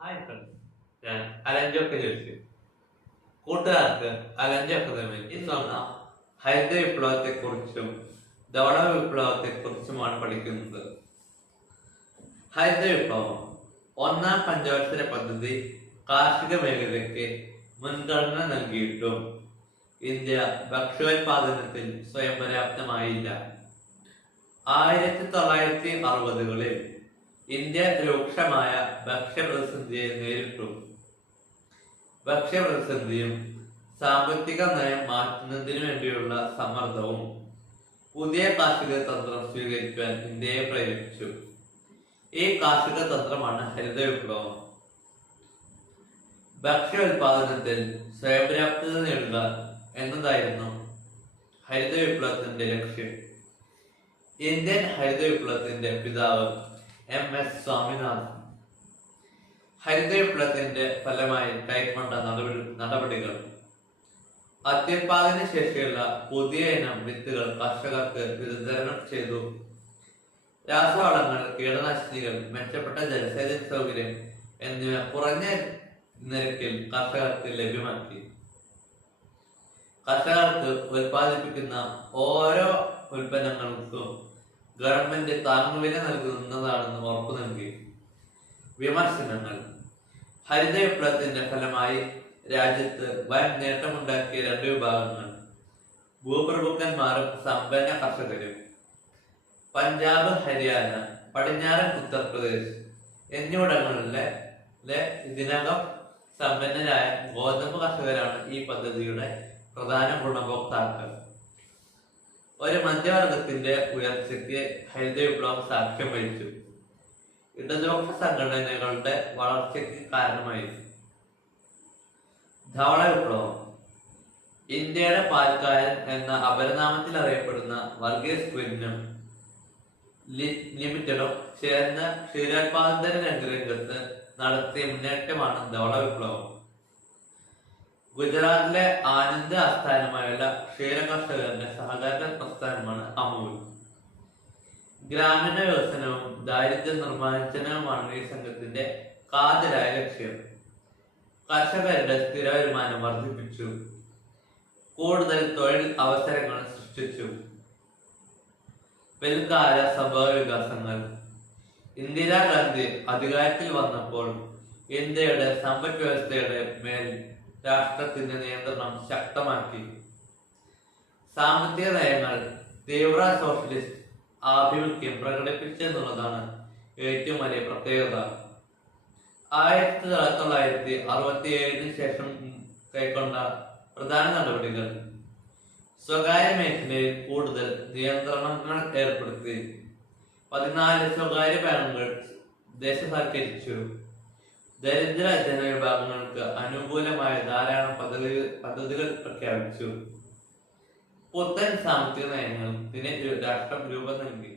Hi friends, ഞാൻ അലഞ്ചൊക്കെ ചോദിച്ചു. കൂട്ടുകാർക്ക് അലഞ്ചൊക്കെ ഇന്ന് ഹരിത വിപ്ലവത്തെ കുറിച്ചും ധവള വിപ്ലവത്തെ കുറിച്ചുമാണ് പഠിക്കുന്നത്. ഹരിത വിപ്ലവം ഒന്നാം പഞ്ചവത്സര പദ്ധതി കാർഷിക മേഖലയ്ക്ക് മുൻഗണന നൽകിയിട്ടും ഇന്ത്യ ഭക്ഷ്യോൽപാദനത്തിൽ സ്വയം പര്യാപ്തമായില്ല. 1960-കളിൽ ഇന്ത്യ രൂക്ഷമായ ഭക്ഷ്യപ്രതിസന്ധിയെ നേരിട്ടു. ഭക്ഷ്യപ്രതിസന്ധിയും സാമ്പത്തിക നയം മാറ്റുന്നതിനു വേണ്ടിയുള്ള സമ്മർദ്ദവും പുതിയ കാർഷിക തന്ത്രം സ്വീകരിക്കാൻ ഇന്ത്യയെ പ്രേരിപ്പിച്ചു. ഈ കാർഷിക തന്ത്രമാണ് ഹരിത വിപ്ലവം. ഭക്ഷ്യോൽപാദനത്തിൽ സ്വയം പര്യാപ്തത നേടുക എന്നതായിരുന്നു ഹരിത വിപ്ലവത്തിന്റെ ലക്ഷ്യം. ഇന്ത്യൻ ഹരിത വിപ്ലവത്തിന്റെ പിതാവ് MS സ്വാമിനാഥൻ ഹരിത വിപ്ലവത്തിന്റെ ഫലമായി കൈക്കൊണ്ട നടപടികൾ: അത്യുൽപാദന ശേഷിയുള്ള പുതിയ ഇനം വിത്തുകൾ കർഷകർക്ക് വിതരണം ചെയ്തു. രാസവളങ്ങൾ, കീടനാശിനികൾ, മെച്ചപ്പെട്ട ജലസേചന സൗകര്യം എന്നിവ കുറഞ്ഞ നിരക്കിൽ കർഷകർക്ക് ലഭ്യമാക്കി. കർഷകർക്ക് ഉൽപ്പാദിപ്പിക്കുന്ന ഓരോ ഉൽപ്പന്നങ്ങൾക്കും ഗവൺമെന്റ് താങ്ങുവില നൽകുന്നതാണെന്ന് ഉറപ്പു നൽകി. വിമർശനങ്ങൾ: ഹരിത വിപ്ലവത്തിന്റെ ഫലമായി രാജ്യത്ത് വൻ നേട്ടമുണ്ടാക്കിയ രണ്ട് വിഭാഗങ്ങൾ: ഭൂപ്രഭുക്കന്മാരും സമ്പന്ന കർഷകരും. പഞ്ചാബ്, ഹരിയാന, പടിഞ്ഞാറൻ ഉത്തർപ്രദേശ് എന്നിവിടങ്ങളിലെ ഇതിനകം സമ്പന്നരായ ഗോതമ്പ് കർഷകരാണ് ഈ പദ്ധതിയുടെ പ്രധാന ഗുണഭോക്താക്കൾ. ഒരു മധ്യവർഗത്തിന്റെ ഉയർച്ചയ്ക്ക് ഹരിത വിപ്ലവം സാക്ഷ്യം വഹിച്ചു. ഇടതുപക്ഷ സംഘടനകളുടെ വളർച്ചയ്ക്ക് കാരണമായി. ധവള വിപ്ലവം: ഇന്ത്യയുടെ പാൽക്കാരൻ എന്ന അപരനാമത്തിൽ അറിയപ്പെടുന്ന വർഗീസ് കുര്യനും ലിമിറ്റഡും ചേർന്ന ക്ഷീരോത്പാദന രംഗത്ത് നടത്തിയ മുന്നേറ്റമാണ് ധവള വിപ്ലവം. ഗുജറാത്തിലെ ആനന്ദ് ആസ്ഥാനമായുള്ള ക്ഷീര കർഷകരുടെ സഹകരണ പ്രസ്ഥാനമാണ് അമൂൽ. ഗ്രാമീണ വികസനവും ദാരിദ്ര്യ നിർമ്മാർജ്ജനവുമാണ് ഈ സംഘത്തിന്റെ കാതലായ ലക്ഷ്യം. കർഷകരുടെ സ്ഥിര വരുമാനം വർദ്ധിപ്പിച്ചു. കൂടുതൽ തൊഴിൽ അവസരങ്ങൾ സൃഷ്ടിച്ചു. പിൽക്കാല സംഭവ വികാസങ്ങൾ: ഇന്ദിരാഗാന്ധി അധികാരത്തിൽ വന്നപ്പോൾ ഇന്ത്യയുടെ സമ്പദ് വ്യവസ്ഥയുടെ മേൽ രാഷ്ട്രത്തിന്റെ നിയന്ത്രണം ശക്തമാക്കി. സാമ്പത്തിക നയങ്ങൾ തീവ്ര സോഷ്യലിസ്റ്റ് ആഭിമുഖ്യം പ്രകടിപ്പിച്ചെന്നുള്ളതാണ് ഏറ്റവും വലിയ പ്രത്യേകത. 1967 ശേഷം കൈക്കൊണ്ട പ്രധാന നടപടികൾ: സ്വകാര്യ മേഖലയിൽ കൂടുതൽ നിയന്ത്രണങ്ങൾ ഏർപ്പെടുത്തി. 14 സ്വകാര്യ ബാങ്കുകൾ ദേശസാൽക്കരിച്ചു. ദരിദ്ര ജനവിഭാഗങ്ങൾക്ക് അനുകൂലമായ ധാരാളം പദ്ധതികൾ പ്രഖ്യാപിച്ചു. പുത്തൻ സാമ്പത്തിക നയത്തിന് രാഷ്ട്രം രൂപം നൽകി.